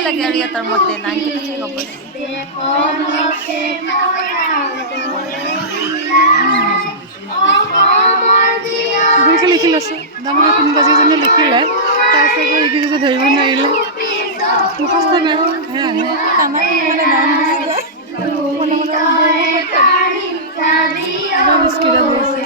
লাগে আৰু ইয়াৰ মতে লাইনটো ঠিক হ'ব লাগে ভুলকে লিখি লৈছোঁ তাৰমানে কোনোবা যিজনে লিখিলে তাৰপিছত এইকেইজনে ধৰিব নোৱাৰিলে মুখস্থ নাই সেয়াহে আমাৰ মানে ডাউন গুচি যায় মনে মনে একদম স্পীডত গৈছে